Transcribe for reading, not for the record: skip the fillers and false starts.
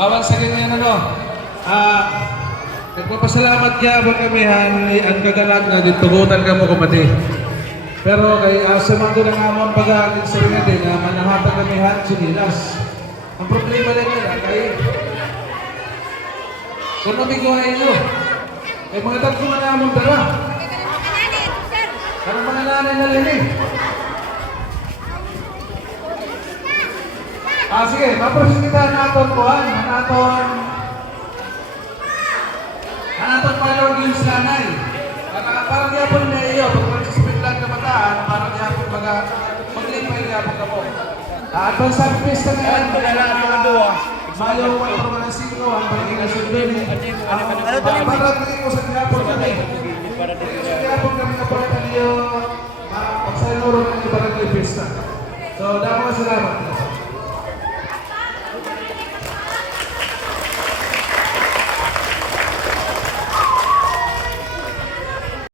Awan sa ganyan nagpapasalamat kaya mo kami ang kagalag na ditugutan ka mo kumati. Pero kay sumando na nga mo ang pag-aalin sa rin natin na mananghatag kami sinilas. Ang problema na nila kay kung nabiguhay nyo, mga tatlo na namang dala. Karang mga nanay na rin sige, maprosinita natin po naton follower games nanay. Parang yapon na iyo, pag mag-spitlan ka mataan, parang yapon mag-lipay yapon ka po. Atong service na ngayon, Mayo 1.5, ang pagiging nasunod para tingin ko sa yapon kami. Sa yapon kami na pala kaniyo, pagsainuro ng ibarang pista. So, damo salamat.